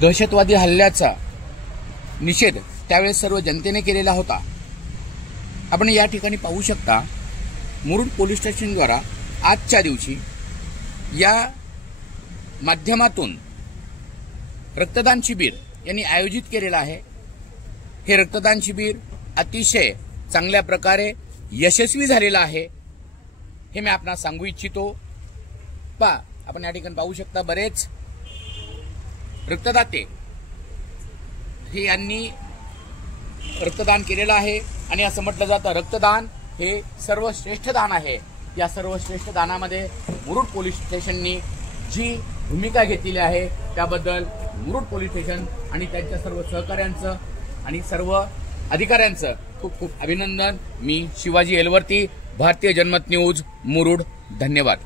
दहशतवादी हल्ल्याचा निषेध त्यावेळेस सर्व जनतेने केलेला होता। आपण या ठिकाणी पाहू शकता मुरुड पोलीस स्टेशन द्वारा आजच्या दिवशी या माध्यमातून रक्तदान शिबिर यांनी आयोजित केलेलं आहे। हे रक्तदान शिबिर अतिशय चांगल्या प्रकारे यशस्वी झालेलं आहे हे मी आपणास सांगू इच्छितो। आपण या ठिकाणी पाहू शकता बरेच रक्तदाते हे यांनी रक्तदान केलेलं आहे आणि असं म्हटलं जातं रक्तदान हे सर्वश्रेष्ठ दान आहे। या सर्वश्रेष्ठ दानामध्ये मुरुड पोलीस स्टेशननी जी भूमिका घेतलेली आहे त्याबद्दल मुरुड पोलीस स्टेशन आणि त्यांच्या सर्व सहकाऱ्यांचं आणि सर्व अधिकाऱ्यांचं खूप खूप अभिनंदन। मी शिवाजी एलवर्ती, भारतीय जनमत न्यूज, मुरुड। धन्यवाद।